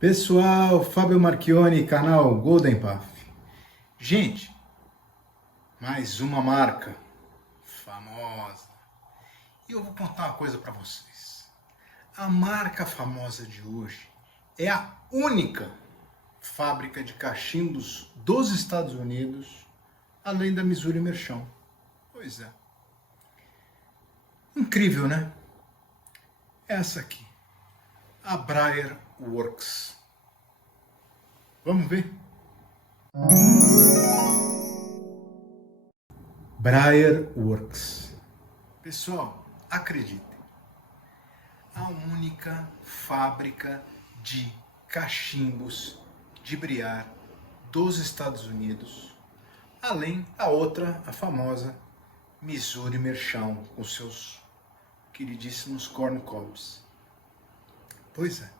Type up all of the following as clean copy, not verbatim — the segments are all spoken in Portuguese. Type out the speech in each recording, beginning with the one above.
Pessoal, Fábio Marchioni, canal Golden Path. Gente, mais uma marca famosa. E eu vou contar uma coisa para vocês. A marca famosa de hoje é a única fábrica de cachimbos dos Estados Unidos, além da Missouri Merchant. Pois é. Incrível, né? Essa aqui, a Briar Works. Vamos ver? Briar Works. Pessoal, acreditem, a única fábrica de cachimbos de Briar dos Estados Unidos, além da outra, a famosa Missouri Merchant, com seus queridíssimos corn cobs. Pois é.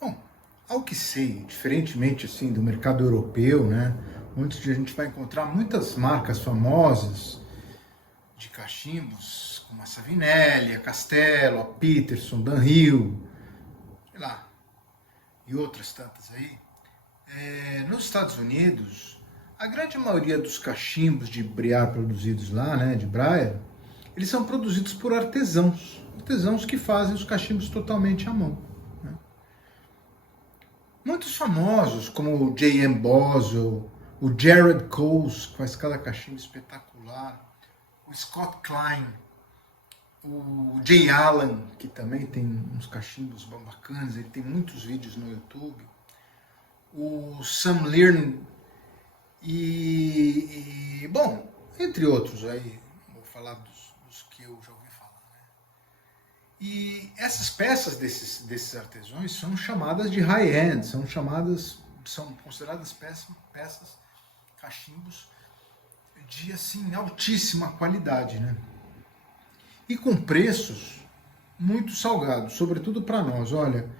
Bom, ao que sei, diferentemente assim do mercado europeu, né, onde a gente vai encontrar muitas marcas famosas de cachimbos, como a Savinelli, a Castello, a Peterson, Dunhill, sei lá, e outras tantas aí. Nos Estados Unidos, a grande maioria dos cachimbos de Briar produzidos lá, né, de Briar, eles são produzidos por artesãos que fazem os cachimbos totalmente à mão. Né? Muitos famosos, como o J.M. Boswell, o Jared Coles, que faz cada cachimbo espetacular, o Scott Klein, o Jay Allen, que também tem uns cachimbos bacanas, ele tem muitos vídeos no YouTube, o Sam Learn bom, entre outros aí, vou falar dos que eu já ouvi falar. Né? E essas peças desses artesãos são chamadas de high-end, são consideradas peças, cachimbos de assim, altíssima qualidade, né? E com preços muito salgados, sobretudo para nós. Olha,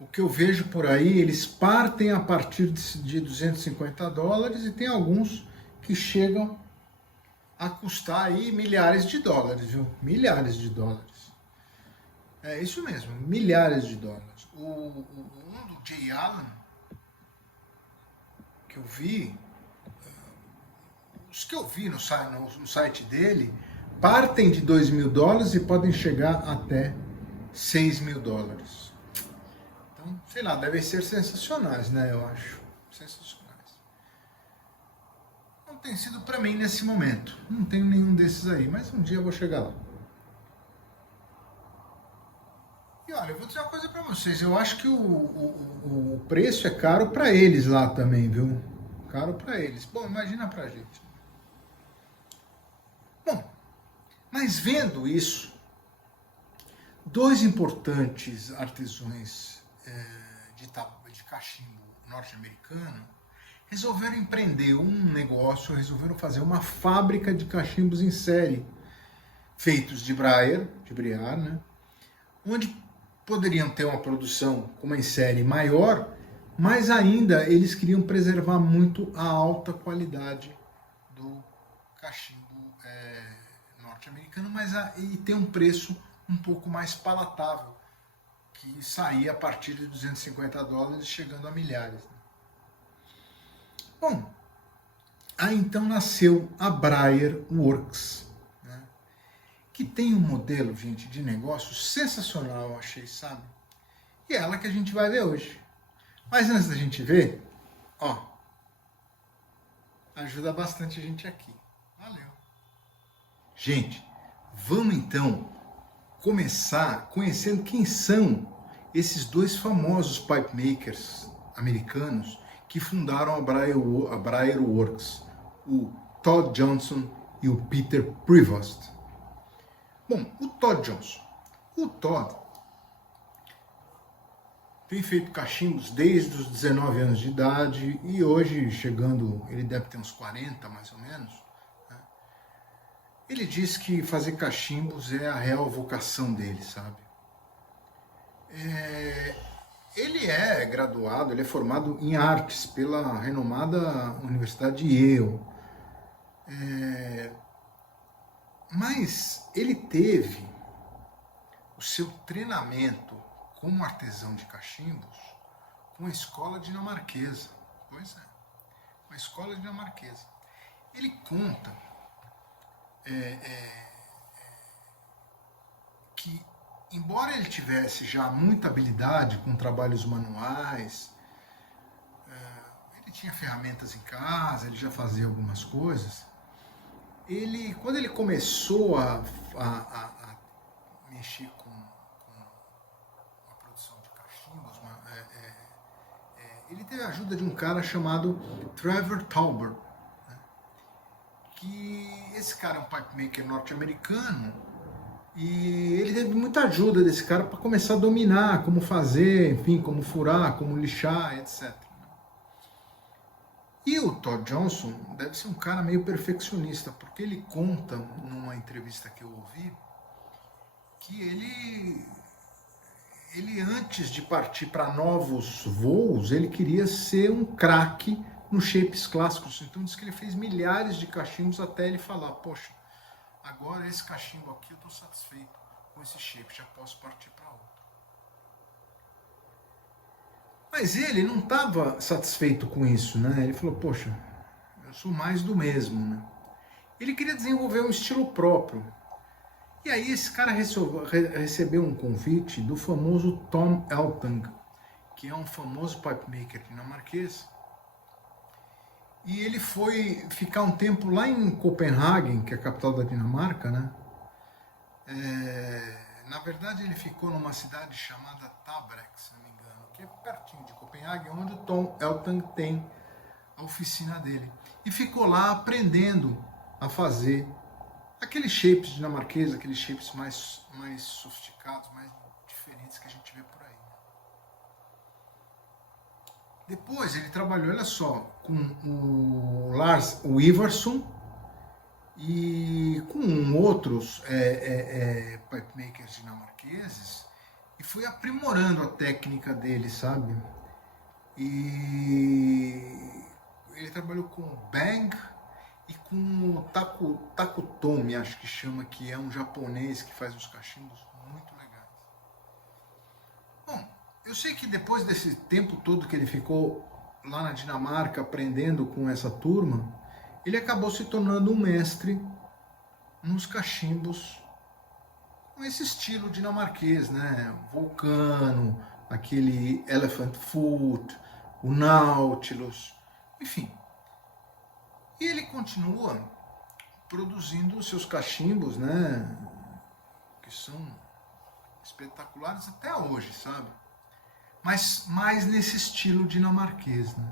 o que eu vejo por aí, eles partem a partir de $250 e tem alguns que chegam a custar aí milhares de dólares, viu? Milhares de dólares. É isso mesmo, milhares de dólares. Um do Jay Allen, que eu vi, os que eu vi no site dele, partem de $2.000 e podem chegar até $6.000. Então, sei lá, devem ser sensacionais, né? Eu acho. Sensacionais. Não tem sido para mim nesse momento. Não tenho nenhum desses aí, mas um dia eu vou chegar lá. E olha, eu vou dizer uma coisa para vocês. Eu acho que o preço é caro para eles lá também, viu? Caro para eles. Bom, imagina pra gente. Bom, mas vendo isso, dois importantes artesãos de cachimbo norte-americano resolveram empreender um negócio, resolveram fazer uma fábrica de cachimbos em série, feitos de Briar, né? Onde poderiam ter uma produção como em série maior, mas ainda eles queriam preservar muito a alta qualidade do cachimbo norte-americano, e ter um preço um pouco mais palatável, que saía a partir de $250, chegando a milhares. Bom, aí então nasceu a Briar Works, né? Que tem um modelo, gente, de negócio sensacional, eu achei, sabe? E é ela que a gente vai ver hoje. Mas antes da gente ver, ó, ajuda bastante a gente aqui. Valeu. Gente, vamos então começar conhecendo quem são esses dois famosos pipe makers americanos que fundaram a Briar Works, o Todd Johnson e o Peter Prevost. Bom, o Todd Johnson. O Todd tem feito cachimbos desde os 19 anos de idade e hoje, ele deve ter uns 40 mais ou menos. Né? Ele diz que fazer cachimbos é a real vocação dele, sabe? Ele é graduado, ele é formado em artes pela renomada Universidade de Yale. Mas ele teve o seu treinamento como artesão de cachimbos com a escola dinamarquesa. Pois é, uma escola dinamarquesa. Ele conta que, embora ele tivesse já muita habilidade com trabalhos manuais, ele tinha ferramentas em casa, ele já fazia algumas coisas. Quando ele começou a mexer com a produção de cachimbos, ele teve a ajuda de um cara chamado Trevor Tauber, né? Que esse cara é um pipe maker norte-americano e ele teve muita ajuda desse cara para começar a dominar como fazer, enfim, como furar, como lixar, etc. E o Todd Johnson deve ser um cara meio perfeccionista, porque ele conta numa entrevista que eu ouvi que ele antes de partir para novos voos, ele queria ser um craque nos shapes clássicos. Então diz que ele fez milhares de cachimbos até ele falar, poxa, agora esse cachimbo aqui eu estou satisfeito com esse shape, já posso partir para outro. Mas ele não estava satisfeito com isso, né? Ele falou, poxa, eu sou mais do mesmo, né? Ele queria desenvolver um estilo próprio. E aí esse cara recebeu um convite do famoso Tom Eltang, que é um famoso pipe maker dinamarquês. E ele foi ficar um tempo lá em Copenhague, que é a capital da Dinamarca, né? Na verdade ele ficou numa cidade chamada Tabrek, se não me engano, que é pertinho de Copenhague, onde o Tom Eltang tem a oficina dele. E ficou lá aprendendo a fazer aqueles shapes dinamarqueses, aqueles shapes mais sofisticados, mais diferentes que a gente vê por aí. Depois ele trabalhou, olha só, com o Lars Ivarsson e com outros pipe makers dinamarqueses e foi aprimorando a técnica dele, sabe? E ele trabalhou com o Bang e com o Takutomi, acho que chama, que é um japonês que faz uns cachimbos muito legais. Bom, eu sei que depois desse tempo todo que ele ficou lá na Dinamarca aprendendo com essa turma, ele acabou se tornando um mestre nos cachimbos com esse estilo dinamarquês, né? Vulcano, aquele Elephant Foot, o Nautilus, enfim. E ele continua produzindo os seus cachimbos, né? Que são espetaculares até hoje, sabe? Mas mais nesse estilo dinamarquês, né?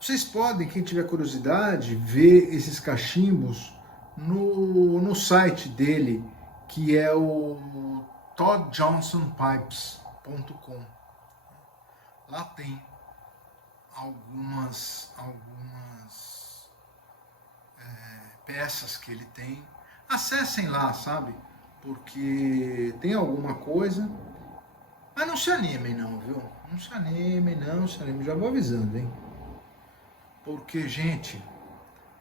Vocês podem, quem tiver curiosidade, ver esses cachimbos no site dele, que é o toddjohnsonpipes.com. Lá tem algumas peças que ele tem. Acessem lá, sabe? Porque tem alguma coisa. Mas não se animem não, viu? Não se animem, não se animem. Já vou avisando, hein? Porque, gente,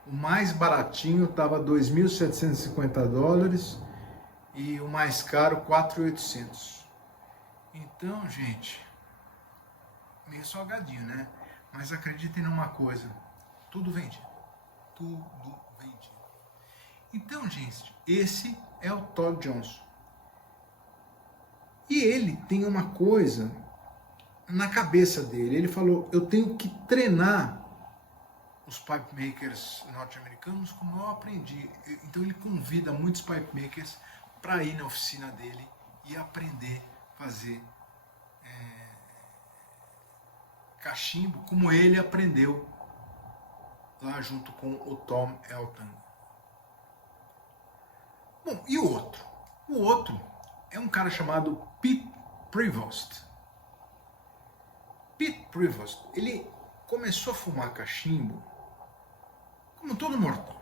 o mais baratinho estava $2.750 e o mais caro $4.800. Então, gente, meio salgadinho, né? Mas acreditem numa coisa, tudo vende. Tudo vende. Então, gente, esse é o Todd Johnson. E ele tem uma coisa na cabeça dele. Ele falou, eu tenho que treinar os pipe makers norte-americanos como eu aprendi. Então ele convida muitos pipe makers para ir na oficina dele e aprender a fazer cachimbo como ele aprendeu lá junto com o Tom Eltang. Bom, e o outro? O outro é um cara chamado Pete Prevost. Pete Prevost, ele começou a fumar cachimbo como todo mortal,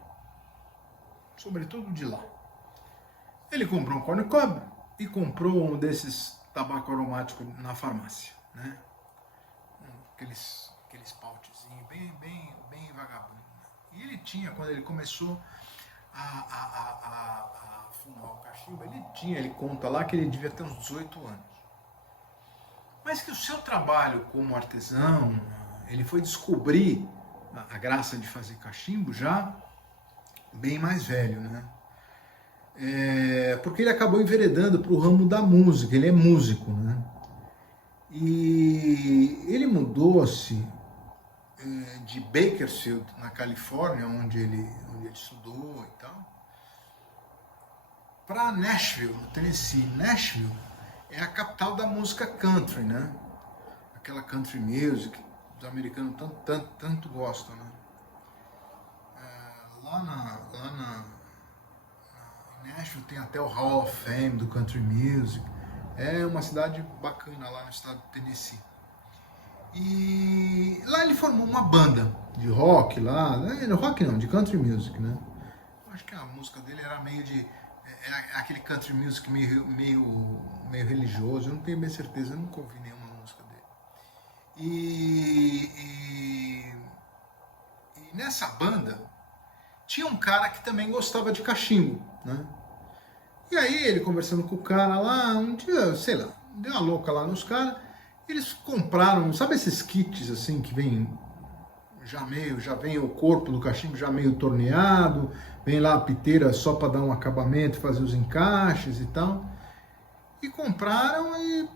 sobretudo de lá. Ele comprou um corn cob e comprou um desses tabaco aromático na farmácia, né? Aqueles pautezinhos bem vagabundo. Né? E ele tinha, quando ele começou a fumar o cachimbo, ele conta lá que ele devia ter uns 18 anos. Mas que o seu trabalho como artesão, ele foi descobrir a graça de fazer cachimbo já bem mais velho, né? Porque ele acabou enveredando para o ramo da música, ele é músico, né? E ele mudou-se de Bakersfield, na Califórnia, onde ele estudou e tal, para Nashville, no Tennessee. Nashville é a capital da música country, né? Aquela country music que os americanos tanto gostam, né? Em Nashville tem até o Hall of Fame do country music. É uma cidade bacana lá no estado do Tennessee. E lá ele formou uma banda de rock lá, rock não, de country music, né? Acho que a música dele era meio de aquele country music meio religioso, eu não tenho bem certeza, eu nunca ouvi nenhuma música dele. E nessa banda tinha um cara que também gostava de cachimbo, né? E aí ele conversando com o cara lá, um dia, sei lá, deu uma louca lá nos caras, eles compraram, sabe esses kits assim que vem já vem o corpo do cachimbo já meio torneado, vem lá a piteira só para dar um acabamento, fazer os encaixes e tal. E compraram e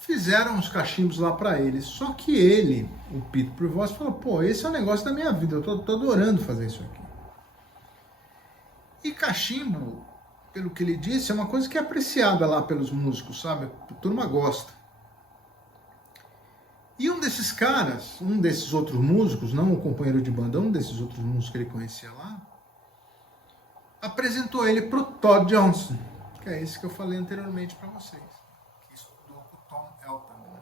fizeram os cachimbos lá para eles. Só que ele, o Pete Prevost, falou: pô, esse é o negócio da minha vida, eu tô adorando fazer isso aqui. E cachimbo, pelo que ele disse, é uma coisa que é apreciada lá pelos músicos, sabe? A turma gosta. E um desses caras, um desses outros músicos, não o companheiro de banda, um desses outros músicos que ele conhecia lá, apresentou ele para o Todd Johnson, que é esse que eu falei anteriormente para vocês, que estudou com o Tom Elton. Né?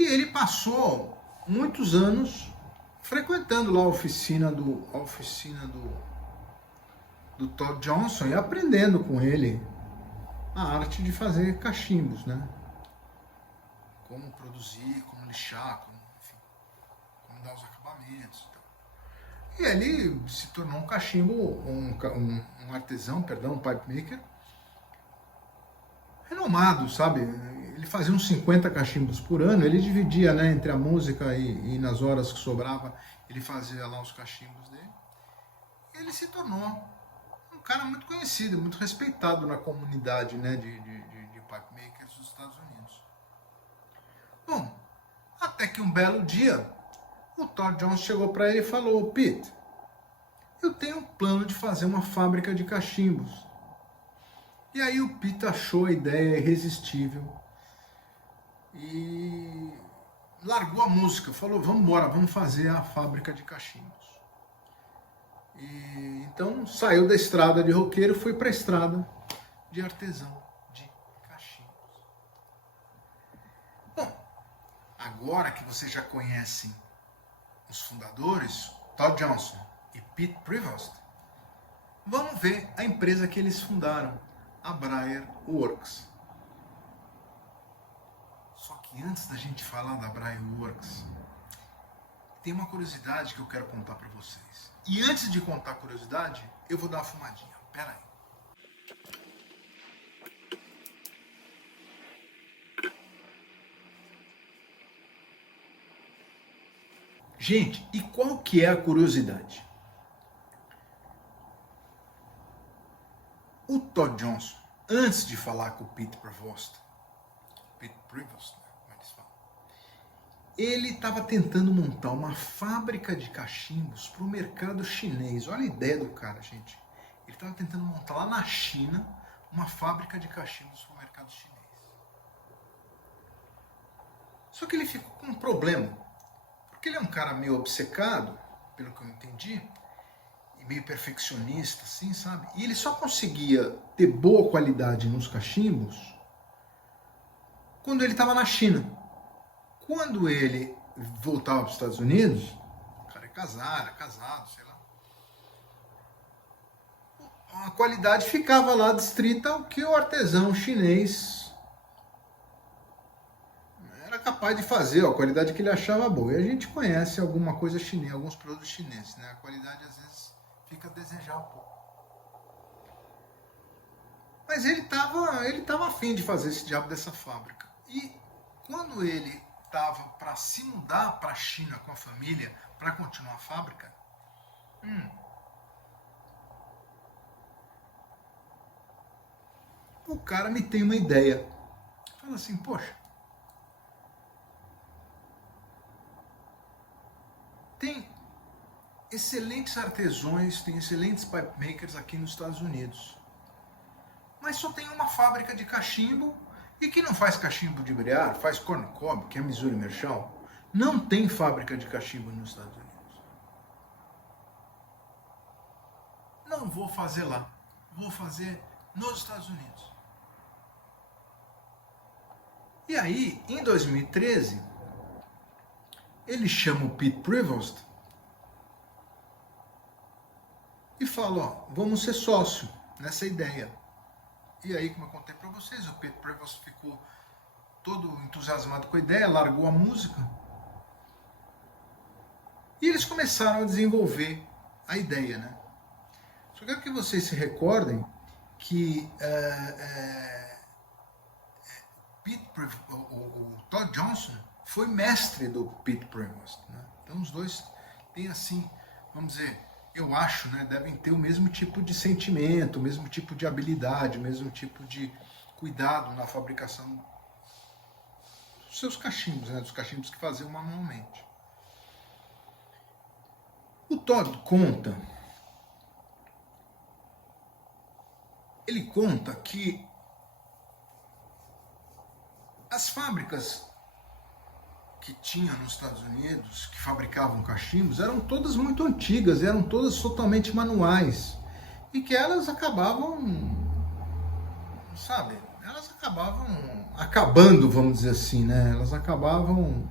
E ele passou muitos anos frequentando lá a oficina do Todd Johnson e aprendendo com ele a arte de fazer cachimbos, né? Como produzir, como lixar, como dar os acabamentos. E ele se tornou um cachimbo, um artesão, um pipe maker renomado, sabe? Ele fazia uns 50 cachimbos por ano, ele dividia, né, entre a música e nas horas que sobrava, ele fazia lá os cachimbos dele. E ele se tornou um cara muito conhecido, muito respeitado na comunidade, né, de pipe makers dos Estados Unidos. Bom, até que um belo dia, o Todd Johnson chegou para ele e falou: Pete, eu tenho um plano de fazer uma fábrica de cachimbos. E aí o Pete achou a ideia irresistível e largou a música, falou: vamos embora, vamos fazer a fábrica de cachimbos. E então saiu da estrada de roqueiro e foi para a estrada de artesão de cachimbos. Bom, agora que vocês já conhecem os fundadores, Todd Johnson e Pete Prevost, vamos ver a empresa que eles fundaram, a Briar Works. Só que antes da gente falar da Briar Works, tem uma curiosidade que eu quero contar para vocês. E antes de contar a curiosidade, eu vou dar uma fumadinha. Pera aí. Gente, e qual que é a curiosidade? O Todd Johnson, antes de falar com o Pete Prevost, né, como eles falam, ele estava tentando montar uma fábrica de cachimbos para o mercado chinês. Olha a ideia do cara, gente. Ele estava tentando montar lá na China uma fábrica de cachimbos para o mercado chinês. Só que ele ficou com um problema. Porque ele é um cara meio obcecado, pelo que eu entendi, e meio perfeccionista, assim, sabe? E ele só conseguia ter boa qualidade nos cachimbos quando ele estava na China. Quando ele voltava para os Estados Unidos, o cara era casado, sei lá, a qualidade ficava lá distrita ao que o artesão chinês era capaz de fazer, a qualidade que ele achava boa. E a gente conhece alguma coisa chinesa, alguns produtos chineses, né? A qualidade às vezes fica a desejar um pouco. Mas ele tava afim de fazer esse diabo dessa fábrica. E quando ele estava para se mudar para a China com a família para continuar a fábrica, o cara me tem uma ideia. Fala assim, poxa, tem excelentes artesãos, tem excelentes pipe makers aqui nos Estados Unidos. Mas só tem uma fábrica de cachimbo, e que não faz cachimbo de Briar, faz corn cob, que é Missouri Merchant. Não tem fábrica de cachimbo nos Estados Unidos. Não vou fazer lá, vou fazer nos Estados Unidos. E aí, em 2013, ele chama o Pete Prevost e fala, ó, vamos ser sócio nessa ideia. E aí, como eu contei para vocês, o Pete Prevost ficou todo entusiasmado com a ideia, largou a música. E eles começaram a desenvolver a ideia, né? Só quero que vocês se recordem que o Todd Johnson foi mestre do Pete Prevost, né? Então os dois têm assim, vamos dizer, eu acho, né, devem ter o mesmo tipo de sentimento, o mesmo tipo de habilidade, o mesmo tipo de cuidado na fabricação dos seus cachimbos, né, dos cachimbos que faziam manualmente. O Todd conta, ele conta que as fábricas que tinha nos Estados Unidos, que fabricavam cachimbos, eram todas muito antigas, eram todas totalmente manuais. E que elas acabavam, sabe, elas acabavam acabando, vamos dizer assim, né? Elas acabavam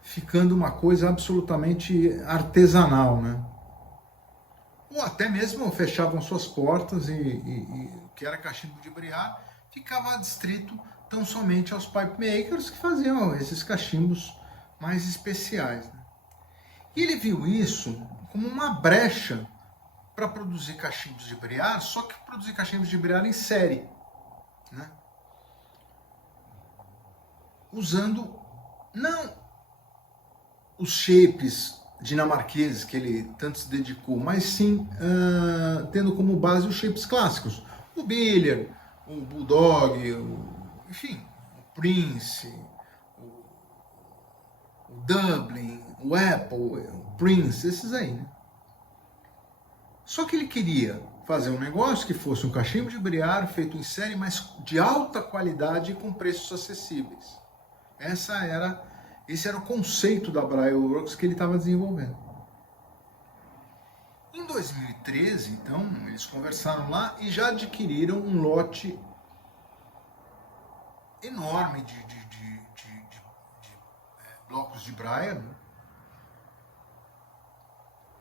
ficando uma coisa absolutamente artesanal, né? Ou até mesmo fechavam suas portas e o que era cachimbo de Briar ficava adstrito tão somente aos pipe makers que faziam esses cachimbos mais especiais, né? E ele viu isso como uma brecha para produzir cachimbos de Briar, só que produzir cachimbos de Briar em série, né? Usando não os shapes dinamarqueses que ele tanto se dedicou, mas sim tendo como base os shapes clássicos, o Biller, o Bulldog, enfim, o Prince, o Dublin, o Apple, o Prince, esses aí, né? Só que ele queria fazer um negócio que fosse um cachimbo de Briar feito em série, mas de alta qualidade e com preços acessíveis. Esse era o conceito da Briar Works que ele estava desenvolvendo. Em 2013, então, eles conversaram lá e já adquiriram um lote enorme de blocos de Briar, né,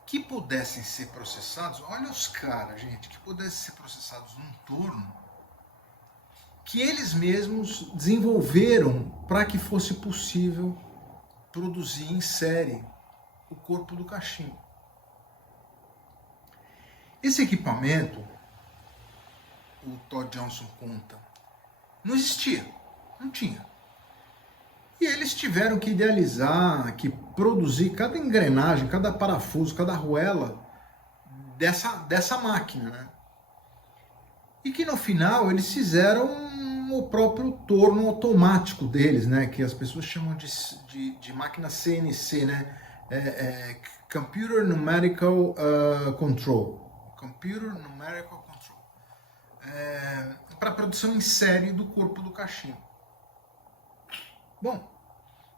que pudessem ser processados. Olha os caras, gente, que pudessem ser processados num torno que eles mesmos desenvolveram para que fosse possível produzir em série o corpo do cachimbo. Esse equipamento, o Todd Johnson conta, não existia, não tinha. E eles tiveram que idealizar, que produzir cada engrenagem, cada parafuso, cada arruela dessa máquina, né? E que no final eles fizeram o próprio torno automático deles, né? Que as pessoas chamam de máquina CNC, né? Computer Numerical Control. Computer Numerical Control. Para produção em série do corpo do cachimbo. Bom,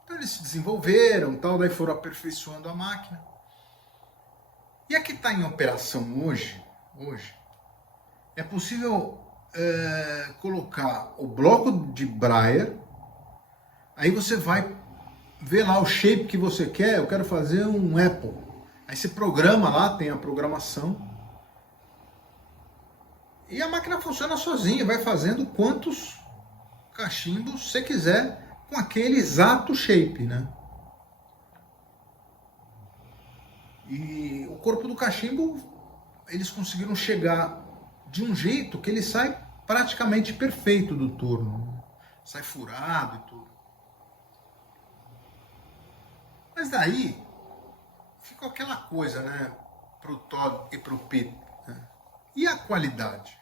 então eles se desenvolveram, tal, daí foram aperfeiçoando a máquina. E a que está em operação hoje, é possível colocar o bloco de Briar, aí você vai ver lá o shape que você quer, eu quero fazer um Apple. Aí você programa lá, tem a programação, e a máquina funciona sozinha, vai fazendo quantos cachimbos você quiser, com aquele exato shape, né? E o corpo do cachimbo, eles conseguiram chegar de um jeito que ele sai praticamente perfeito do torno. Sai furado e tudo. Mas daí ficou aquela coisa, né? Pro Todd e pro Pete. Né? E a qualidade?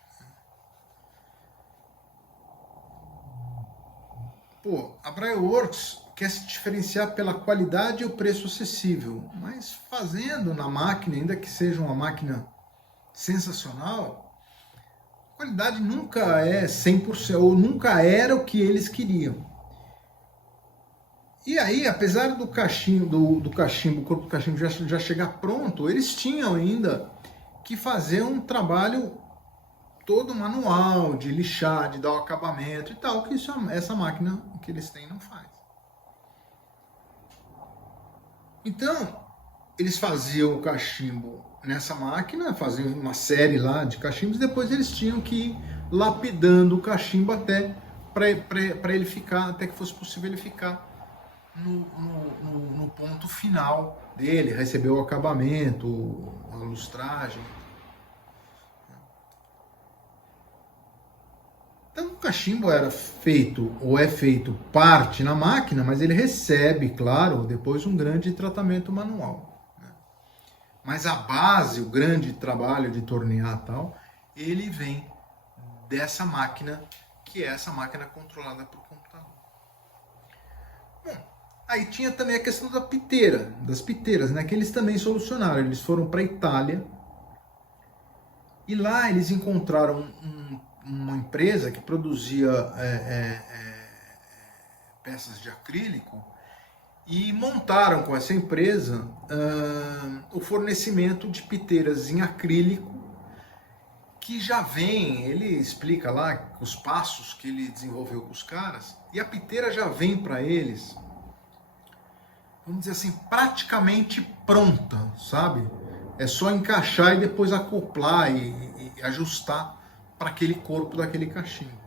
Pô, a Briarworks quer se diferenciar pela qualidade e o preço acessível, mas fazendo na máquina, ainda que seja uma máquina sensacional, a qualidade nunca é 100%, ou nunca era o que eles queriam. E aí, apesar do cachimbo, o corpo do cachimbo já chegar pronto, eles tinham ainda que fazer um trabalho todo manual, de lixar, de dar o acabamento e tal, que essa máquina que eles têm não faz. Então, eles faziam o cachimbo nessa máquina, faziam uma série lá de cachimbos, depois eles tinham que ir lapidando o cachimbo até para ele ficar, até que fosse possível ele ficar no ponto final dele, receber o acabamento, a lustragem. Então o cachimbo era feito, ou é feito parte na máquina, mas ele recebe, claro, depois um grande tratamento manual. Né? Mas a base, o grande trabalho de tornear e tal, ele vem dessa máquina, que é essa máquina controlada por computador. Bom, aí tinha também a questão da piteira, das piteiras, né, que eles também solucionaram. Eles foram para a Itália e lá eles encontraram uma empresa que produzia peças de acrílico e montaram com essa empresa o fornecimento de piteiras em acrílico que já vem, ele explica lá os passos que ele desenvolveu com os caras, e a piteira já vem para eles, vamos dizer assim, praticamente pronta, sabe? É só encaixar e depois acoplar e ajustar para aquele corpo daquele cachimbo.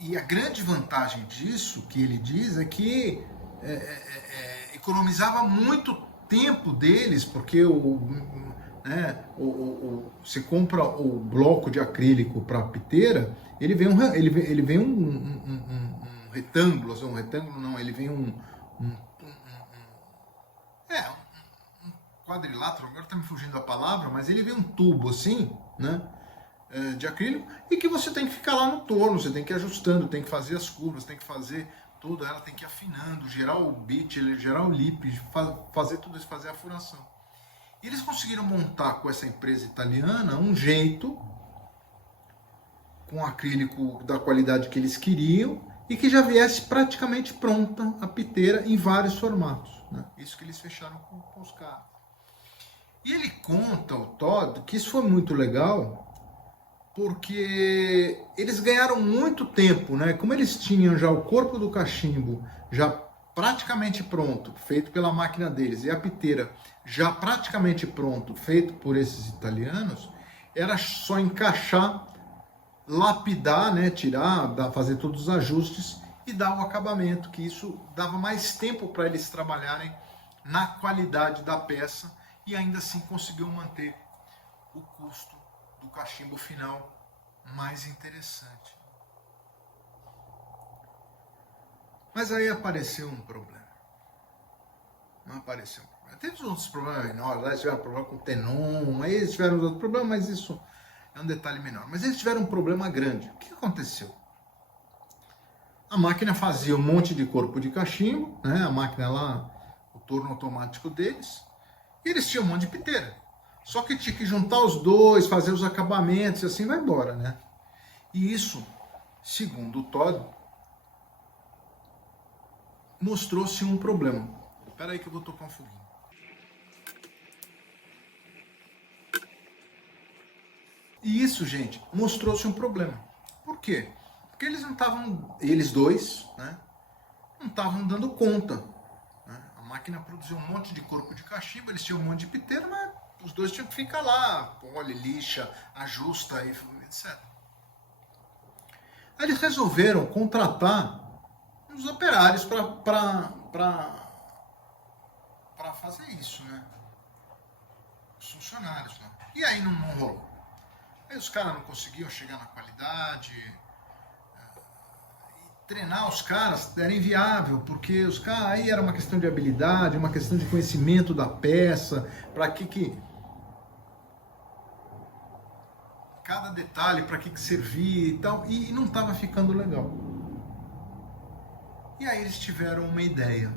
E a grande vantagem disso, que ele diz, é que economizava muito tempo deles, porque você compra o bloco de acrílico para a piteira, ele vem um retângulo, um retângulo não, ele vem um quadrilátero, agora está me fugindo a palavra, mas ele vem um tubo assim, né, de acrílico, e que você tem que ficar lá no torno, você tem que ir ajustando, tem que fazer as curvas, tem que fazer tudo, ela tem que ir afinando, gerar o bit, gerar o lip, fazer tudo isso, fazer a furação. E eles conseguiram montar com essa empresa italiana um jeito, com acrílico da qualidade que eles queriam, e que já viesse praticamente pronta a piteira em vários formatos. Né? Isso que eles fecharam com os caras. E ele conta, o Todd, que isso foi muito legal, porque eles ganharam muito tempo, né? Como eles tinham já o corpo do cachimbo já praticamente pronto, feito pela máquina deles, e a piteira já praticamente pronto, feito por esses italianos, era só encaixar, lapidar, né? Tirar, fazer todos os ajustes e dar o acabamento, que isso dava mais tempo para eles trabalharem na qualidade da peça e ainda assim conseguiu manter o custo do cachimbo final mais interessante. Mas aí apareceu um problema. Não apareceu um problema. Teve outros problemas menores, lá eles tiveram problema com o Tenon, aí eles tiveram outros problemas, mas isso é um detalhe menor. Mas eles tiveram um problema grande. O que aconteceu? A máquina fazia um monte de corpo de cachimbo, né? A máquina lá, o torno automático deles, e eles tinham um monte de piteira. Só que tinha que juntar os dois, fazer os acabamentos e assim vai embora, né? E isso, segundo o Todd, mostrou-se um problema. Espera aí que eu vou tocar um foguinho. E isso, gente, mostrou-se um problema. Por quê? Porque eles não estavam, eles dois, né, não estavam dando conta. Né? A máquina produziu um monte de corpo de cachimbo, eles tinham um monte de piteira, mas os dois tinham que ficar lá, pole, lixa, ajusta, etc. Aí eles resolveram contratar uns operários para fazer isso, né? Os funcionários. Né? E aí não rolou. Aí os caras não conseguiam chegar na qualidade. Treinar os caras era inviável, porque os caras aí era uma questão de habilidade, uma questão de conhecimento da peça, para que cada detalhe, para que servia e tal, e não estava ficando legal. E aí eles tiveram uma ideia,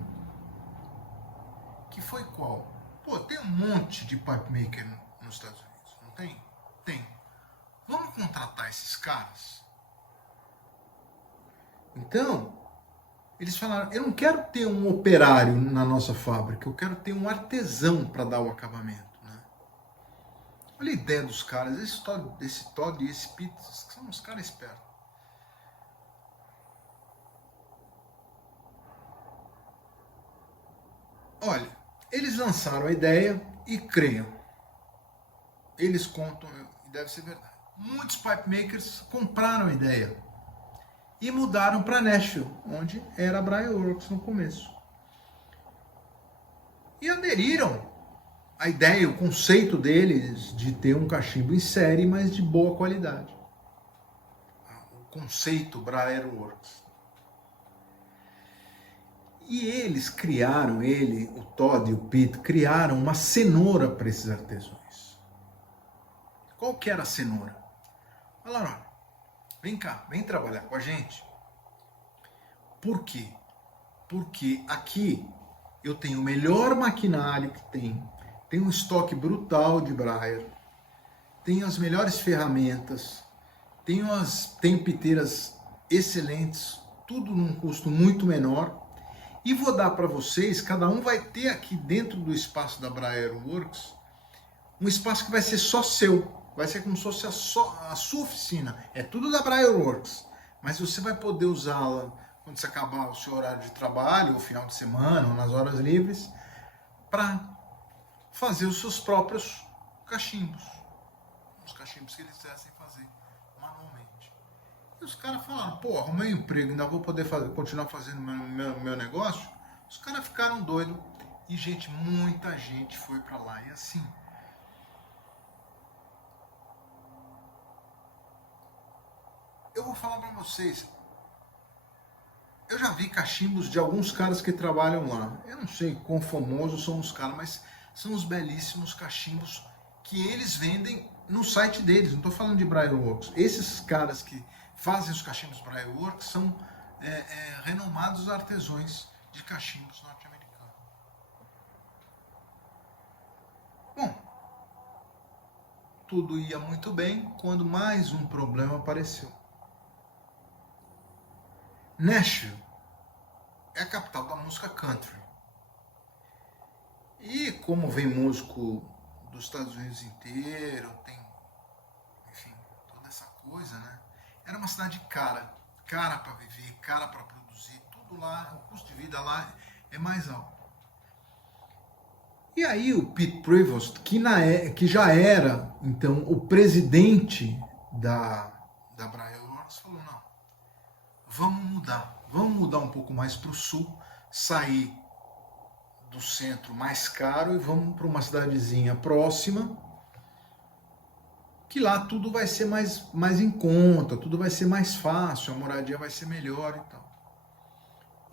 que foi qual? Pô, tem um monte de pipe maker nos Estados Unidos, não tem? Tem. Vamos contratar esses caras? Então, eles falaram, eu não quero ter um operário na nossa fábrica, eu quero ter um artesão para dar o acabamento. Né? Olha a ideia dos caras, esse Todd e esse Pete são uns caras espertos. Olha, eles lançaram a ideia e creiam. Eles contam, e deve ser verdade. Muitos pipe makers compraram a ideia e mudaram para Nashville, onde era a Briar Works no começo. E aderiram à ideia, o conceito deles de ter um cachimbo em série, mas de boa qualidade. O conceito Briar Works. E eles criaram, o Todd e o Pete, criaram uma cenoura para esses artesãos. Qual que era a cenoura? Falaram, olha, vem cá, vem trabalhar com a gente. Por quê? Porque aqui eu tenho o melhor maquinário que tenho um estoque brutal de Briar, tenho as melhores ferramentas, tenho piteiras excelentes, tudo num custo muito menor. E vou dar para vocês, cada um vai ter aqui dentro do espaço da Briar Works, um espaço que vai ser só seu. Vai ser como se fosse a sua oficina. É tudo da Briar Works. Mas você vai poder usá-la quando você acabar o seu horário de trabalho, ou final de semana, ou nas horas livres, para fazer os seus próprios cachimbos. Os cachimbos que eles quisessem fazer manualmente. E os caras falaram, pô, arrumei um emprego, ainda vou poder continuar fazendo meu negócio. Os caras ficaram doidos. E, gente, muita gente foi para lá. E assim, eu vou falar para vocês, eu já vi cachimbos de alguns caras que trabalham lá. Eu não sei quão famosos são os caras, mas são os belíssimos cachimbos que eles vendem no site deles. Não estou falando de Briar Works. Esses caras que fazem os cachimbos Briar Works são renomados artesãos de cachimbos norte-americanos. Bom, tudo ia muito bem quando mais um problema apareceu. Nashville é a capital da música country. E como vem músico dos Estados Unidos inteiro, tem, enfim, toda essa coisa, né? Era uma cidade cara para viver, cara para produzir, tudo lá, o custo de vida lá é mais alto. E aí o Pete Prevost, que já era, então, o presidente da Briar Works, falou, não, vamos mudar um pouco mais para o sul, sair do centro mais caro e vamos para uma cidadezinha próxima, que lá tudo vai ser mais em conta, tudo vai ser mais fácil, a moradia vai ser melhor e tal.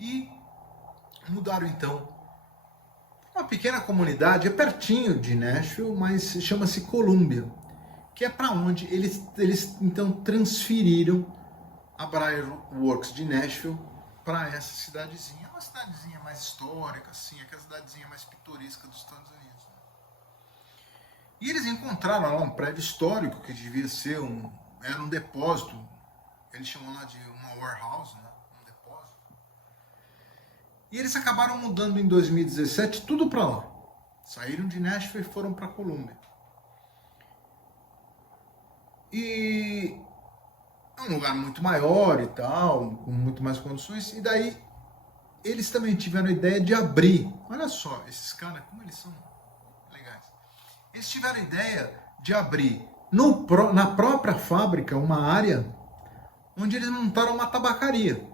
E mudaram então. Uma pequena comunidade, é pertinho de Nashville, mas chama-se Columbia, que é para onde eles então transferiram a Briar Works de Nashville para essa cidadezinha. Uma cidadezinha mais histórica, assim, aquela cidadezinha mais pitoresca dos Estados Unidos. Né? E eles encontraram lá um prédio histórico que devia ser era um depósito, eles chamam lá de uma warehouse, né? Um depósito. E eles acabaram mudando em 2017 tudo para lá. Saíram de Nashville e foram para Columbia. E é um lugar muito maior e tal, com muito mais condições, e daí eles também tiveram a ideia de abrir. Olha só, esses caras, como eles são legais. Eles tiveram a ideia de abrir na própria fábrica uma área onde eles montaram uma tabacaria.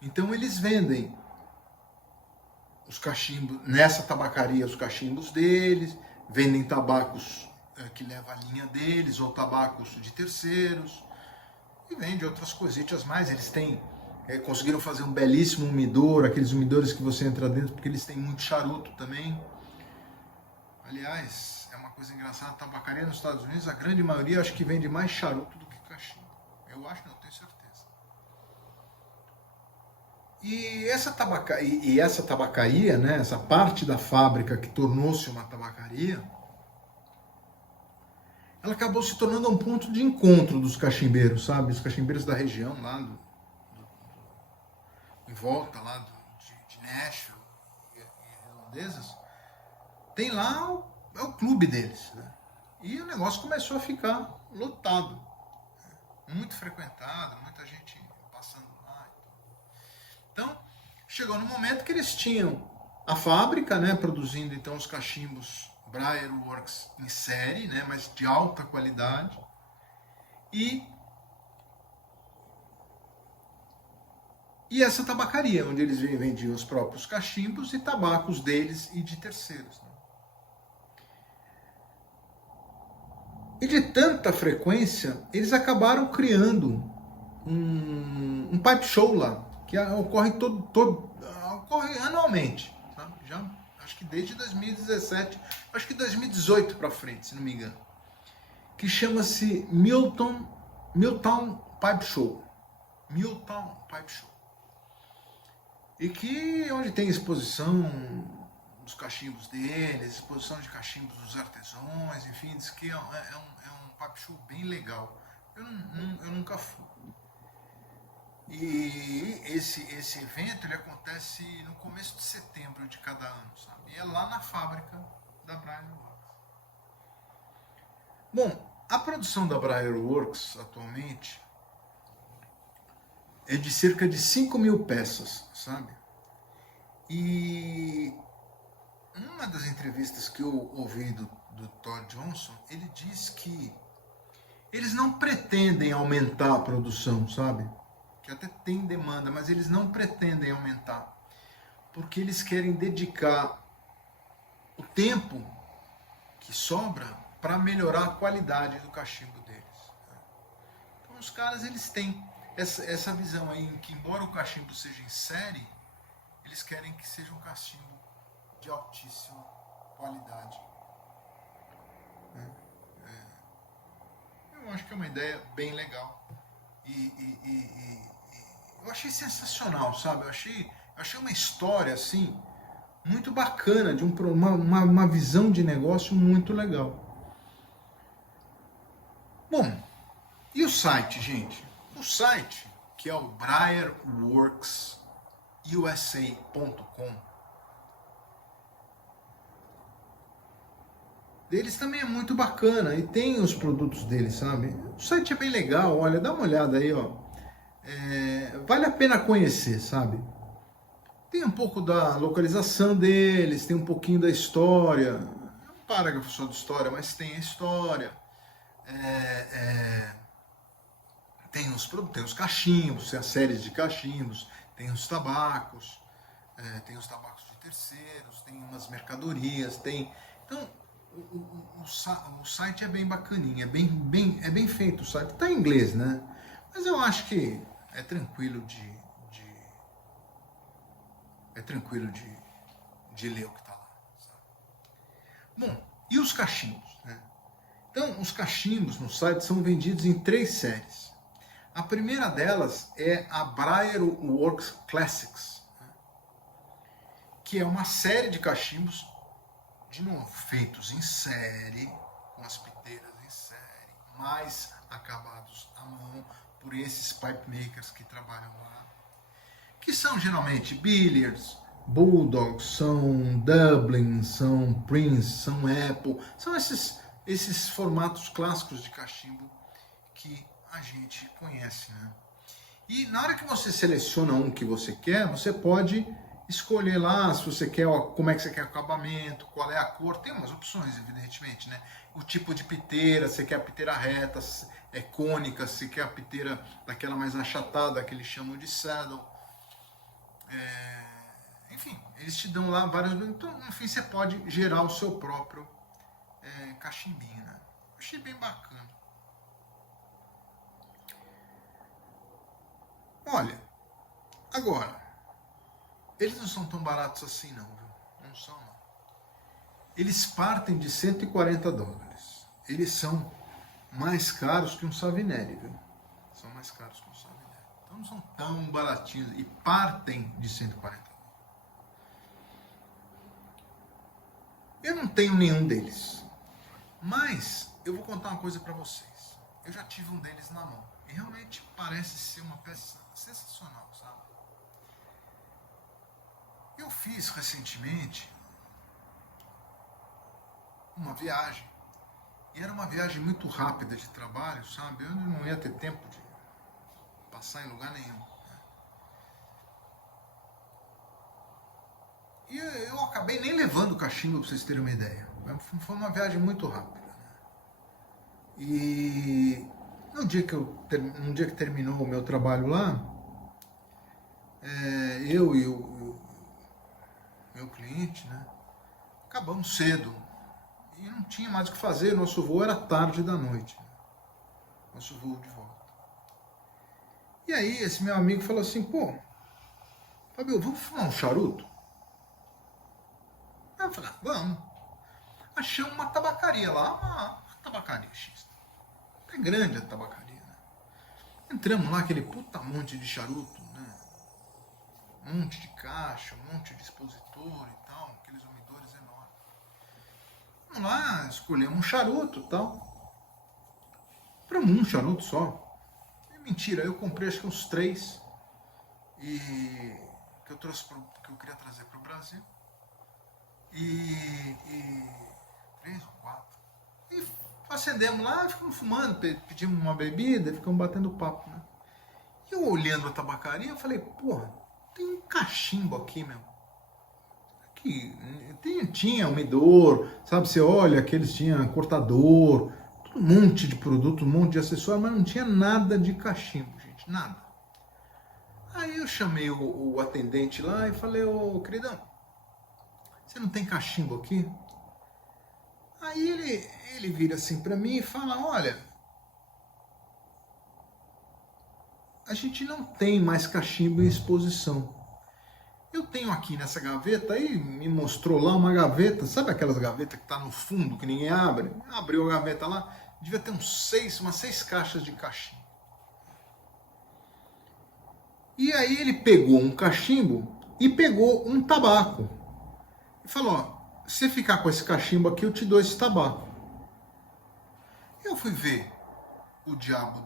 Então eles vendem os cachimbos, nessa tabacaria os cachimbos deles, vendem tabacos que leva a linha deles, ou tabacos de terceiros, e vende outras cositas mais. Eles têm, conseguiram fazer um belíssimo umidor, aqueles umidores que você entra dentro, porque eles têm muito charuto também. Aliás, é uma coisa engraçada, a tabacaria nos Estados Unidos, a grande maioria acho que vende mais charuto do que cachimbo. Eu acho, não tenho certeza. E essa tabacaria, né, essa parte da fábrica que tornou-se uma tabacaria, ela acabou se tornando um ponto de encontro dos cachimbeiros, sabe? Os cachimbeiros da região, lá em volta lá de Nashville e redondezas, tem lá é o clube deles, né? E o negócio começou a ficar lotado, muito frequentado, muita gente passando lá. Então, chegou no momento que eles tinham a fábrica, né, produzindo então os cachimbos Briar Works em série, né, mas de alta qualidade, e essa tabacaria, onde eles vendiam os próprios cachimbos e tabacos deles e de terceiros. Né? E de tanta frequência, eles acabaram criando um pipe show lá, que ocorre ocorre anualmente, tá? Já acho que desde 2017, acho que 2018 para frente, se não me engano, que chama-se Milltown Pipe Show. Milltown Pipe Show. E que onde tem exposição dos cachimbos deles, exposição de cachimbos dos artesãos, enfim, diz que é um pipe show bem legal. Eu nunca fui. E esse evento ele acontece no começo de setembro de cada ano, sabe? E é lá na fábrica da Briar Works. Bom, a produção da Briar Works atualmente é de cerca de 5.000 peças, sabe? E numa das entrevistas que eu ouvi do Todd Johnson, ele diz que eles não pretendem aumentar a produção, sabe? Que até tem demanda, mas eles não pretendem aumentar, porque eles querem dedicar o tempo que sobra para melhorar a qualidade do cachimbo deles. Então os caras eles têm essa visão aí, em que embora o cachimbo seja em série, eles querem que seja um cachimbo de altíssima qualidade. Eu acho que é uma ideia bem legal. Eu achei sensacional, sabe? Eu achei uma história assim muito bacana, de uma visão de negócio muito legal. Bom, e o site, gente? O site, que é o briarworksusa.com, deles também é muito bacana e tem os produtos deles, sabe? O site é bem legal, olha, dá uma olhada aí, ó. Vale a pena conhecer, sabe? Tem um pouco da localização deles, tem um pouquinho da história, é um parágrafo só de história, mas tem a história. Tem os cachimbos, tem a série de cachimbos, tem os tabacos de terceiros, tem umas mercadorias, tem... Então, o site é bem bacaninha, é bem feito o site. Está em inglês, né? Mas eu acho que é tranquilo de ler o que está lá. Sabe? Bom, e os cachimbos? Né? Então, os cachimbos no site são vendidos em 3 séries. A primeira delas é a Briar Works Classics, né? Que é uma série de cachimbos, de novo, feitos em série, com as piteiras em série, mais acabados à mão por esses pipe makers que trabalham lá, que são geralmente Billiards, Bulldogs, são Dublin, são Prince, são Apple, são esses formatos clássicos de cachimbo que a gente conhece, né? E na hora que você seleciona um que você quer, você pode escolher lá se você quer, como é que você quer o acabamento, qual é a cor, tem umas opções, evidentemente, né? O tipo de piteira, se você quer a piteira reta, cônica, se você quer a piteira daquela mais achatada, que eles chamam de saddle. Enfim, eles te dão lá vários... Então, enfim, você pode gerar o seu próprio cachimbinho, né? Achei bem bacana. Olha, agora, eles não são tão baratos assim não, viu? Não são não. Eles partem de $140. Eles são mais caros que um Savinelli, viu? São mais caros que um Savinelli. Então não são tão baratinhos e partem de $140. Eu não tenho nenhum deles, mas eu vou contar uma coisa para vocês. Eu já tive um deles na mão e realmente parece ser uma peça sensacional, sabe? Eu fiz recentemente uma viagem e era uma viagem muito rápida de trabalho, sabe? Eu não ia ter tempo de passar em lugar nenhum. E eu acabei nem levando o cachimbo, para vocês terem uma ideia. Foi uma viagem muito rápida. Né? E no dia que terminou o meu trabalho lá, eu e o meu cliente, né, acabamos cedo. E não tinha mais o que fazer, nosso voo era tarde da noite. Né? Nosso voo de volta. E aí esse meu amigo falou assim, pô, Fabio, vamos fumar um charuto? Aí eu falei, vamos. Achamos uma tabacaria lá, uma tabacaria X. É grande a tabacaria, né? Entramos lá, aquele puta monte de charuto, né? Um monte de caixa, um monte de expositor e tal, aqueles umidores enormes. Vamos lá, escolhemos um charuto e tal. Compramos um charuto só. É mentira, eu comprei acho que uns 3 e que eu queria trazer para o Brasil. E 3 ou 4. E acendemos lá, ficamos fumando, pedimos uma bebida e ficamos batendo papo, né? E eu olhando a tabacaria, eu falei, porra, tem um cachimbo aqui, meu. Aqui, tinha umidor, sabe? Você olha que eles tinham cortador, um monte de produto, um monte de acessório, mas não tinha nada de cachimbo, gente, nada. Aí eu chamei o atendente lá e falei, ô queridão, você não tem cachimbo aqui? Aí ele vira assim pra mim e fala, olha, a gente não tem mais cachimbo em exposição. Eu tenho aqui nessa gaveta, aí me mostrou lá uma gaveta, sabe aquelas gavetas que tá no fundo, que ninguém abre? Abriu a gaveta lá, devia ter umas 6 caixas de cachimbo. E aí ele pegou um cachimbo e pegou um tabaco. E falou, ó, se você ficar com esse cachimbo aqui, eu te dou esse tabaco. Eu fui ver o diabo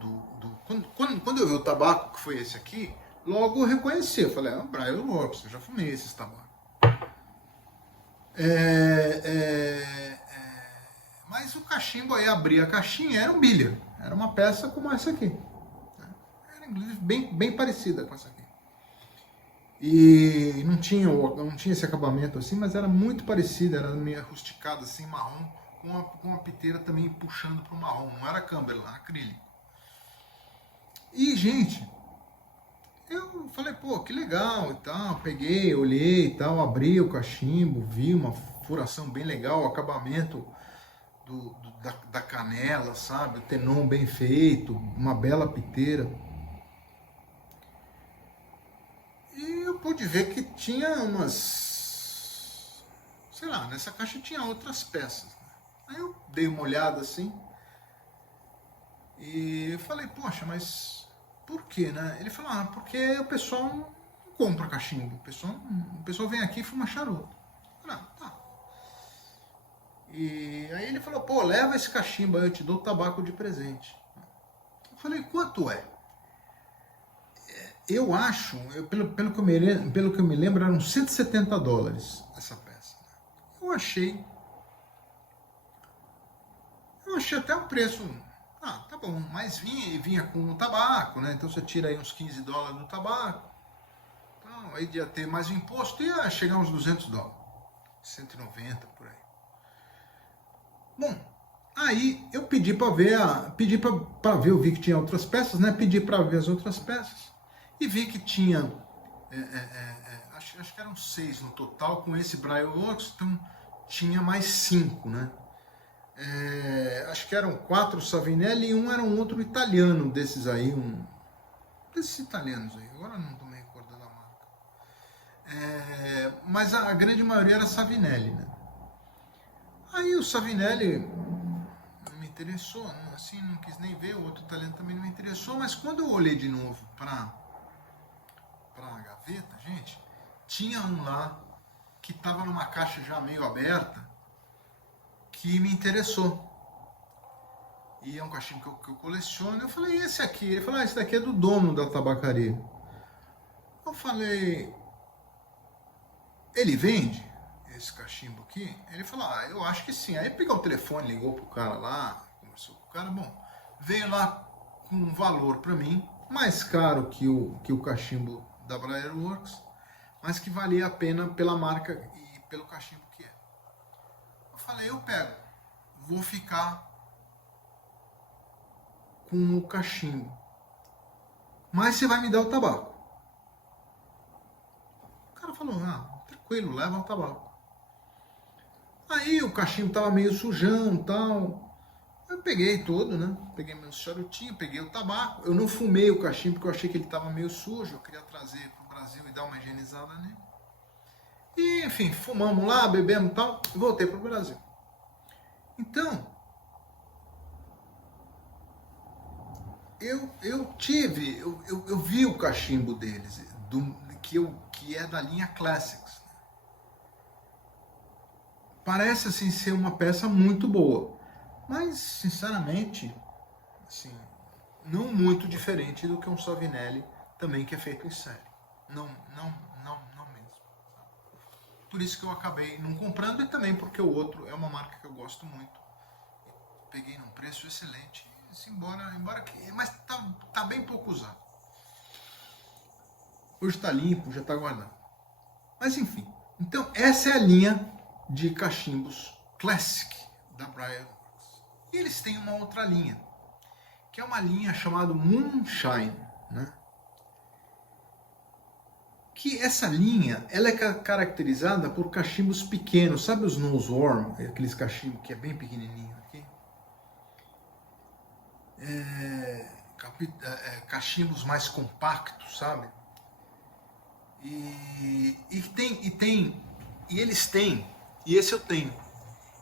Quando eu vi o tabaco, que foi esse aqui, logo eu reconheci. Eu falei, Brian Works, eu já fumei esses tabacos. Mas o cachimbo, aí abria a caixinha, era um bilha. Era uma peça como essa aqui. Era inclusive bem parecida com essa aqui. E não tinha esse acabamento assim, mas era muito parecida, era meio rusticada assim, marrom, com uma piteira também puxando para o marrom, não era câmara, era acrílico. E, gente, eu falei, pô, que legal e tal, peguei, olhei e tal, abri o cachimbo, vi uma furação bem legal, o acabamento da canela, sabe, o tenon bem feito, uma bela piteira. E eu pude ver que tinha umas, sei lá, nessa caixa tinha outras peças. Né? Aí eu dei uma olhada assim e eu falei, poxa, mas por quê, né? Ele falou, porque o pessoal não compra cachimbo, o pessoal vem aqui e fuma charuto. Eu falei, tá. E aí ele falou, pô, leva esse cachimbo aí, eu te dou tabaco de presente. Eu falei, quanto é? Eu acho, pelo que eu me lembro, eram $170 essa peça. Eu achei até um preço, tá bom, mas vinha com o tabaco, né? Então você tira aí uns $15 do tabaco, então aí ia ter mais o imposto, ia chegar uns $200, 190 por aí. Bom, aí eu pedi para ver, eu vi que tinha outras peças, né? Pedi para ver as outras peças. E vi que tinha, acho que eram 6 no total, com esse Brian Works, então tinha mais 5, né? Acho que eram 4 Savinelli e um era um outro italiano desses aí, desses italianos aí, agora não estou me recordando a marca. Mas a grande maioria era Savinelli, né? Aí o Savinelli não me interessou, assim, não quis nem ver, o outro italiano também não me interessou, mas quando eu olhei de novo para a gaveta, gente, tinha um lá que estava numa caixa já meio aberta, que me interessou. E é um cachimbo que eu coleciono. Eu falei, esse aqui? Ele falou, esse daqui é do dono da tabacaria. Eu falei, ele vende esse cachimbo aqui? Ele falou, eu acho que sim. Aí pegou o telefone, ligou pro cara lá, conversou com o cara, bom, veio lá com um valor para mim, mais caro que o cachimbo da Briarworks, mas que valia a pena pela marca e pelo cachimbo que é. Eu falei, eu pego, vou ficar com o cachimbo, mas você vai me dar o tabaco. O cara falou, tranquilo, leva o tabaco. Aí o cachimbo tava meio sujão e tal. Eu peguei tudo, né? Peguei meus charutinhos, peguei o tabaco. Eu não fumei o cachimbo porque eu achei que ele tava meio sujo. Eu queria trazer pro Brasil e dar uma higienizada nele. E, enfim, fumamos lá, bebemos e tal. E voltei pro Brasil. Então, eu vi o cachimbo deles, que é da linha Classics. Parece assim ser uma peça muito boa, mas sinceramente, assim, não muito diferente do que um Savinelli também que é feito em série. Não mesmo. Por isso que eu acabei não comprando e também porque o outro é uma marca que eu gosto muito. Peguei num preço excelente. Embora que, mas tá bem pouco usado. Hoje está limpo, já está guardado. Mas enfim, então essa é a linha de cachimbos Classic da Briarworks. E eles têm uma outra linha, que é uma linha chamada Moonshine, né? Que essa linha, ela é caracterizada por cachimbos pequenos, sabe os Noseworm, aqueles cachimbos que é bem pequenininho aqui? Cachimbos mais compactos, sabe? E eles têm, e esse eu tenho,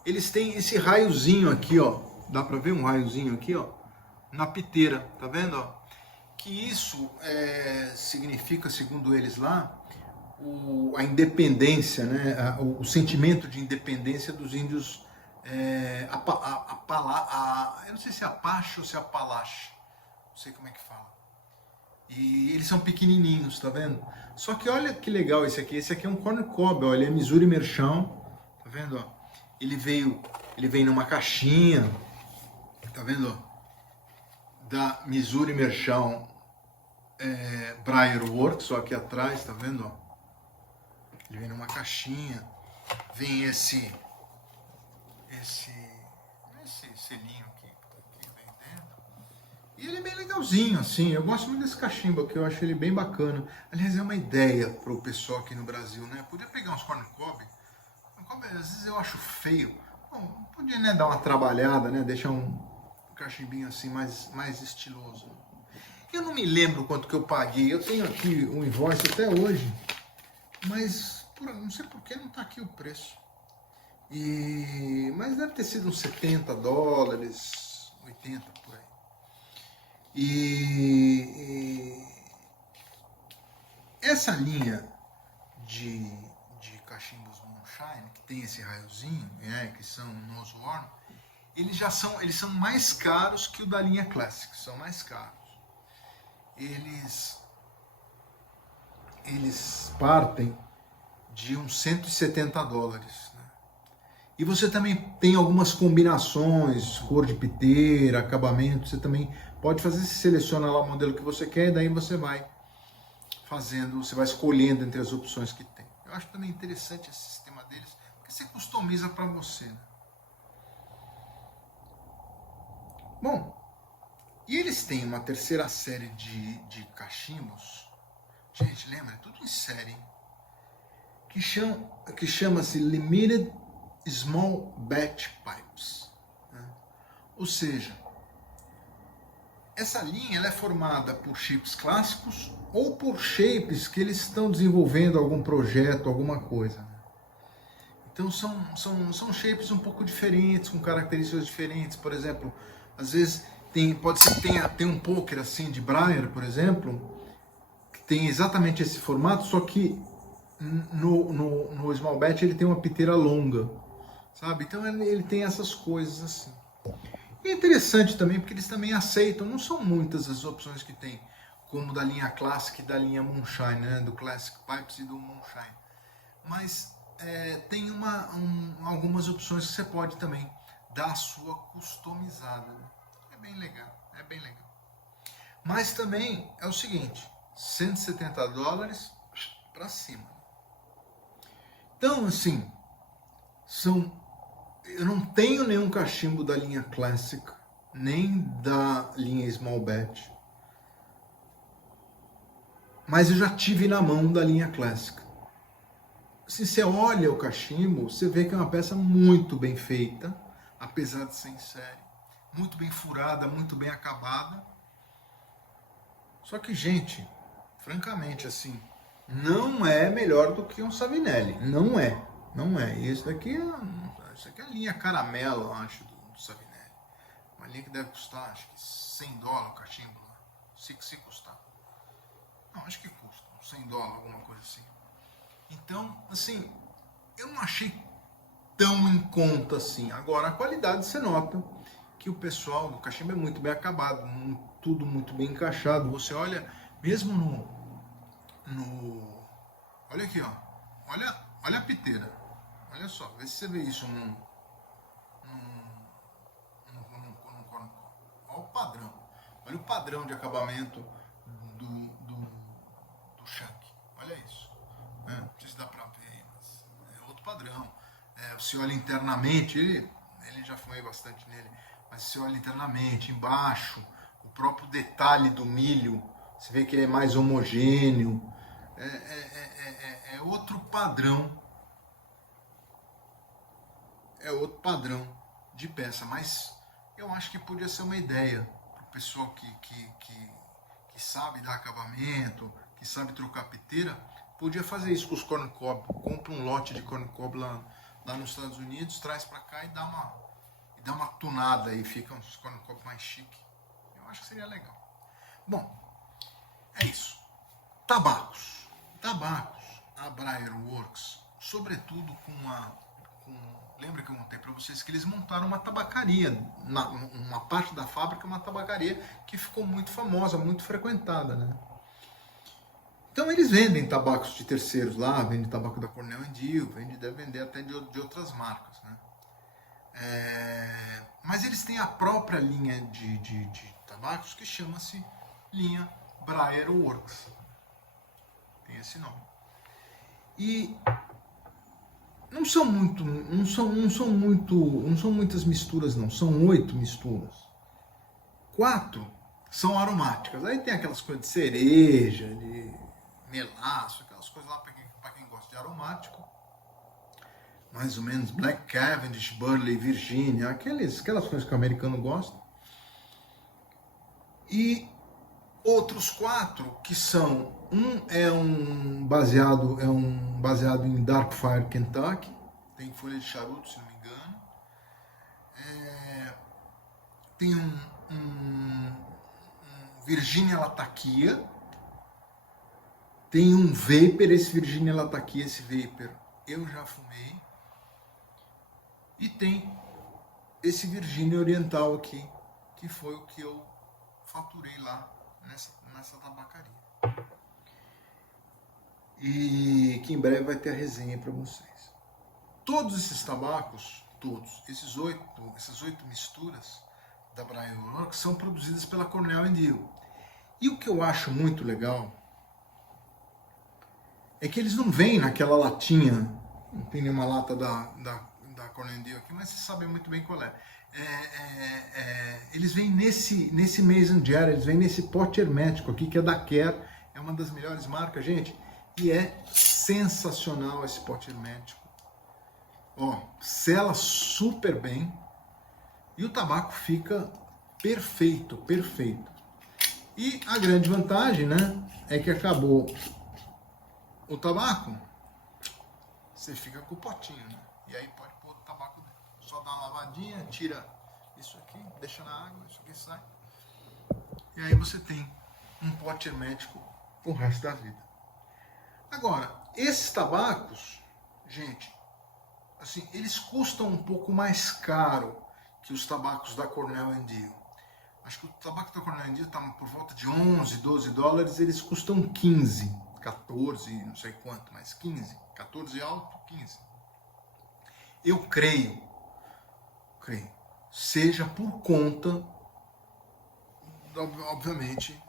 eles têm esse raiozinho aqui, ó, dá pra ver um raiozinho aqui, ó, na piteira, tá vendo, ó? Que isso significa, segundo eles lá, a independência, né? O sentimento de independência dos índios, eu não sei se é Apache ou se é Apalache, não sei como é que fala. E eles são pequenininhos, tá vendo? Só que olha que legal esse aqui é um corn cob, ó, ele é Missouri Meerschaum, tá vendo? Ó? Ele vem numa caixinha, tá vendo? Ó? Da Missouri Meerschaum Briarworks, ó, aqui atrás, tá vendo? Ó? Ele vem numa caixinha, vem esse selinho aqui vem dentro. E ele é bem legalzinho, assim. Eu gosto muito desse cachimbo aqui, eu acho ele bem bacana. Aliás, é uma ideia pro pessoal aqui no Brasil, né? Podia pegar uns corn cob. Às vezes eu acho feio. Bom, podia, né, dar uma trabalhada, né? Deixar um cachimbinho assim mais estiloso. Eu não me lembro quanto que eu paguei. Eu tenho aqui um invoice até hoje, mas não sei por que não está aqui o preço. Mas deve ter sido uns $70, 80 por aí. E essa linha de cachimbos Moonshine, que tem esse raiozinho, que são Noseworm, eles são mais caros que o da linha Classic, são mais caros. Eles partem de uns $170, né? E você também tem algumas combinações, cor de piteira, acabamento, você também pode fazer, você seleciona lá o modelo que você quer, e daí você vai fazendo, você vai escolhendo entre as opções que tem. Eu acho também interessante esse sistema deles, porque você customiza para você, né? Bom, e eles têm uma terceira série de cachimbos, gente, lembra, é tudo em série, que chama-se Limited Small Batch Pipes. Ou seja, essa linha ela é formada por shapes clássicos ou por shapes que eles estão desenvolvendo algum projeto, alguma coisa. Então são shapes um pouco diferentes, com características diferentes. Por exemplo, às vezes pode ser que tenha um poker assim de Breyer, por exemplo, que tem exatamente esse formato, só que no small bet ele tem uma piteira longa, sabe? Então ele tem essas coisas assim. E é interessante também porque eles também aceitam, não são muitas as opções que tem, como da linha Classic e da linha Moonshine, né? Do Classic Pipes e do Moonshine. Mas tem algumas opções que você pode também dar a sua customizada. Né? É bem legal, é bem legal. Mas também é o seguinte, $170 para cima. Então, assim, eu não tenho nenhum cachimbo da linha Classic, nem da linha Small Bet. Mas eu já tive na mão da linha Classic. Se você olha o cachimbo, você vê que é uma peça muito bem feita, apesar de ser em série. Muito bem furada, muito bem acabada. Só que, gente, francamente, assim, não é melhor do que um Savinelli. Não é. Não é. E isso aqui é a linha caramelo, eu acho, do Savinelli. Uma linha que deve custar, acho que $100 o cachimbo lá. Se custar. Não, acho que custa. $100, alguma coisa assim. Então, assim, eu não achei tão em conta assim. Agora, a qualidade você nota que o pessoal do cachimbo é muito bem acabado, tudo muito bem encaixado. Você olha, mesmo olha aqui, ó. Olha a piteira. Olha só, vê se você vê isso num corno. Olha o padrão. Olha o padrão de acabamento do shank. Olha isso. Não sei se dá pra ver aí, mas é outro padrão. Se olha internamente, ele já fumei bastante nele, mas se olha internamente, embaixo, o próprio detalhe do milho, você vê que ele é mais homogêneo, é outro padrão. É outro padrão de peça, mas eu acho que podia ser uma ideia para o pessoal que sabe dar acabamento, que sabe trocar piteira, podia fazer isso com os corn cob. Compra um lote de corn cob lá nos Estados Unidos, traz para cá e dá uma tunada aí, fica uns corn cob mais chique. Eu acho que seria legal. Bom, é isso. Tabacos, a Breyer Works, sobretudo lembra que eu contei para vocês que eles montaram uma tabacaria, uma parte da fábrica, uma tabacaria que ficou muito famosa, muito frequentada, né? Então eles vendem tabacos de terceiros lá, vendem tabaco da Cornell & Diehl, deve vender até de outras marcas, né? Mas eles têm a própria linha de tabacos que chama-se linha Breyer Works. Tem esse nome. E não são muitas misturas, não. São 8 misturas. 4 são aromáticas. Aí tem aquelas coisas de cereja, de melaço, aquelas coisas lá para quem gosta de aromático. Mais ou menos Black Cavendish, Burley, Virginia, aquelas coisas que o americano gosta. E outros 4 que são um baseado em Dark Fire Kentucky, tem folha de charuto, se não me engano. Tem um Virginia Latakia, tem um Vapor, esse Virginia Latakia, esse Vapor eu já fumei, e tem esse Virginia Oriental aqui, que foi o que eu faturei lá nessa tabacaria. E que em breve vai ter a resenha para vocês. Todos esses tabacos, essas 8 misturas da Breyer Works são produzidas pela Cornell & Diehl. E o que eu acho muito legal é que eles não vêm naquela latinha, não tem nenhuma lata da Cornell & Diehl aqui, mas vocês sabem muito bem qual é. Eles vêm nesse Mason Jar, eles vêm nesse pote hermético aqui, que é da Kerr, é uma das melhores marcas, gente, e é sensacional esse pote hermético. Ó, sela super bem, e o tabaco fica perfeito, perfeito. E a grande vantagem, né, é que acabou o tabaco, você fica com o potinho, né? E aí pode pôr o tabaco dentro. Só dá uma lavadinha, tira isso aqui, deixa na água, isso aqui sai. E aí você tem um pote hermético o resto da vida. Agora, esses tabacos, gente, assim, eles custam um pouco mais caro que os tabacos da Cornell & Diehl. Acho que o tabaco da Cornell & Diehl está por volta de 11, 12 dólares, eles custam 15, 14, não sei quanto, mas 15, 14 alto, 15. Eu creio, seja por conta, obviamente,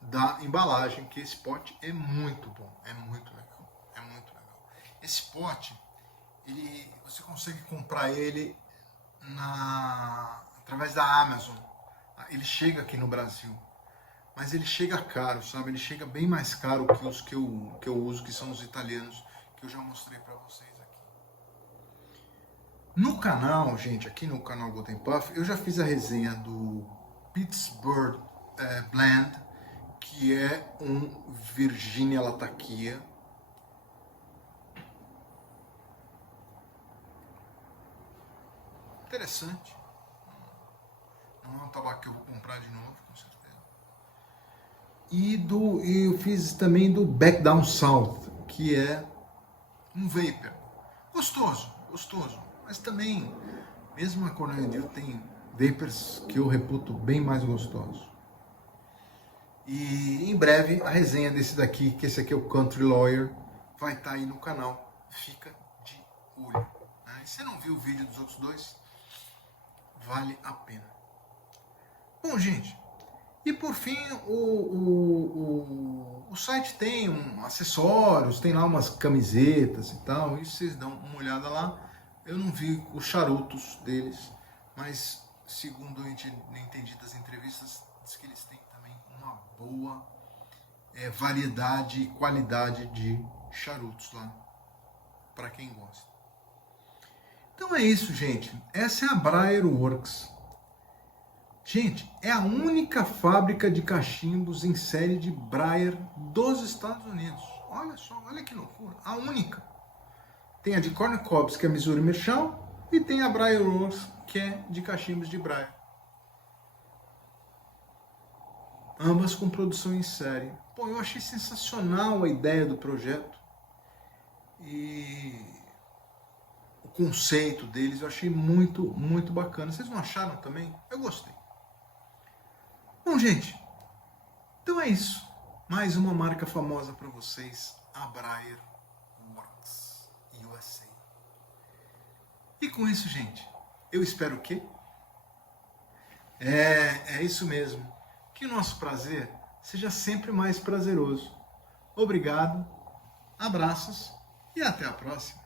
da embalagem, que esse pote é muito bom, é muito legal, é muito legal. Esse pote, você consegue comprar ele através da Amazon. Ele chega aqui no Brasil, mas ele chega caro, sabe? Ele chega bem mais caro que os que eu uso, que são os italianos, que eu já mostrei para vocês aqui. No canal, gente, aqui no canal Golden Puff, eu já fiz a resenha do Pittsburgh Blend, que é um Virginia Latakia. Interessante. Não é um tabaco que eu vou comprar de novo, com certeza. E eu fiz também do Back Down South, que é um vapor. Gostoso, gostoso. Mas também, mesmo a Cornell & Diehl tem vapors que eu reputo bem mais gostosos. E em breve a resenha desse daqui, que esse aqui é o Country Lawyer, vai estar aí no canal. Fica de olho. Né? Se você não viu o vídeo dos outros dois, vale a pena. Bom, gente, e por fim, o site tem acessórios, tem lá umas camisetas e tal, isso vocês dão uma olhada lá. Eu não vi os charutos deles, mas segundo eu entendi das entrevistas, diz que eles têm também uma boa variedade e qualidade de charutos lá, para quem gosta. Então é isso, gente. Essa é a Briar Works. Gente, é a única fábrica de cachimbos em série de Briar dos Estados Unidos. Olha só, olha que loucura. A única. Tem a de Corn Cobs, que é Missouri Merchant, e tem a Briar Works, que é de cachimbos de Briar. Ambas com produção em série. Pô, eu achei sensacional a ideia do projeto. E o conceito deles eu achei muito, muito bacana. Vocês não acharam também? Eu gostei. Bom, gente, então é isso. Mais uma marca famosa para vocês, a Briar Works USA. E com isso, gente, eu espero que é isso mesmo, que o nosso prazer seja sempre mais prazeroso. Obrigado, abraços e até a próxima.